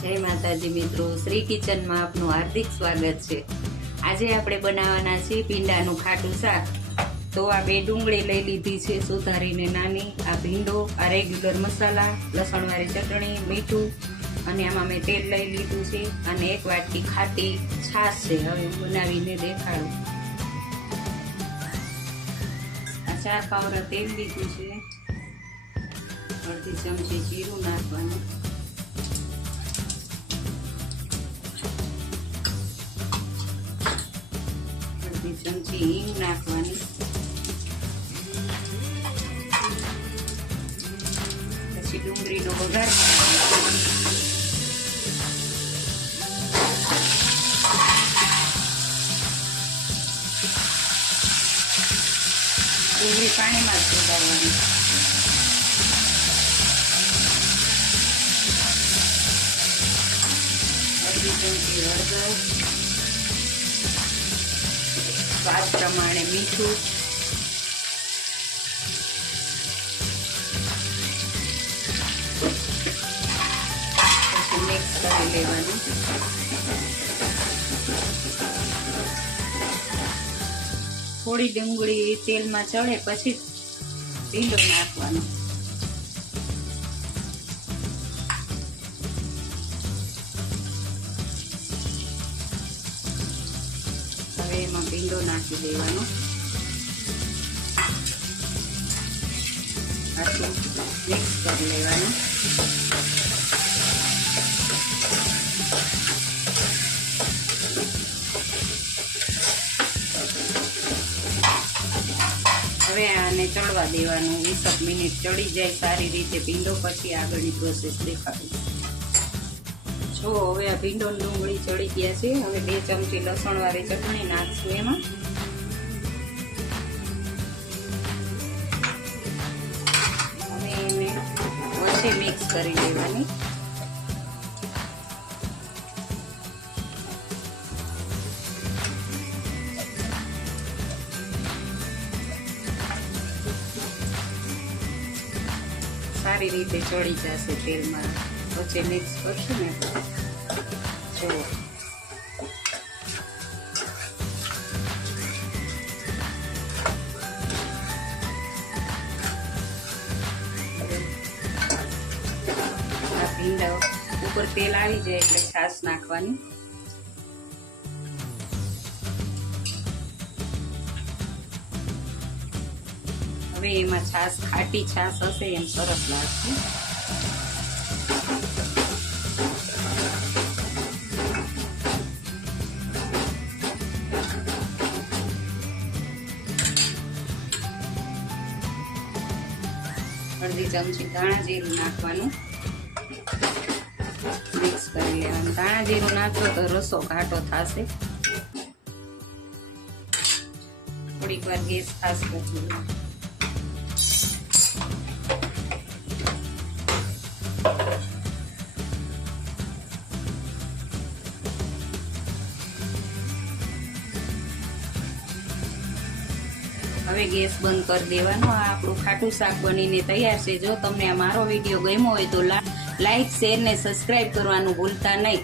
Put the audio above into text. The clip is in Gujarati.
जय माताजी मित्रों, श्री किचन में आपનું हार्दिक स्वागत है। आज આપણે બનાવવાના છે ભીંડાનું ખાટું શાક। તો આ બે ડુંગળી લઈ લીધી છે સુધારીને નાની, આ ભીંડો, આ રેગ્યુલર મસાલા, લસણવાળી ચટણી, મીઠું અને આમાં મેં તેલ લઈ લીધું છે અને એક વાટકી ખાટી છાશ છે। હવે હું બનાવીને દેખાડું। આ 4 પાવડા તેલ લીધું છે, અડધી ચમચી જીરું નાખવાનું, चमची हींग नाखवानी, पछी डूंगळीनो वघार डूंगળી પાણીમાં સુધારવાની, અડધી ચમચી હળદર, स्वाद प्रमाणे मीठू, मिक्स कर लेवानुं। थोड़ी डूंगળી तेल में चढ़े पछी भींडो नाखवानो। एमां भींडो नाखी देवानो, आटલું મિક્સ કરી લેવાનું। હવે આને ચડવા દેવાનું 20 મિનિટ ચડી જાય સારી રીતે ભીંડો, પછી આગળની પ્રોસેસ દેખાડું। જો હવે આ ભીંડો ને ડુંગળી ચડી ગયા છે। હવે 2 ચમચી લસણવાળી ચટણી નાખશું એમાં, હવે એને વચ્ચે મિક્સ કરી દેવાની। સારી રીતે ચડી જશે તેલમાં, વચ્ચે મિક્સ કરશું ને જો ભીંડા ઉપર તેલ આવી જાય એટલે છાશ નાખવાની। હવે એમાં છાશ, ખાટી છાશ હશે એમ સરસ લાગશે। અડધી ચમચી ધાણા જીરું નાખવાનું, મિક્સ કરી લેવાનું। ધાણા જીરું નાખો તો રસો ઘાટો થશે। થોડીક વાર ગેસ ખાસ કરી લેવાનો। હવે ગેસ બંધ કરી દેવાનો। આ આપણું ખાટું શાક બનીને તૈયાર છે। જો તમને આ મારો વિડીયો ગમ્યો હોય તો લાઈક, શેર ને સબસ્ક્રાઇબ કરવાનું ભૂલતા નહીં।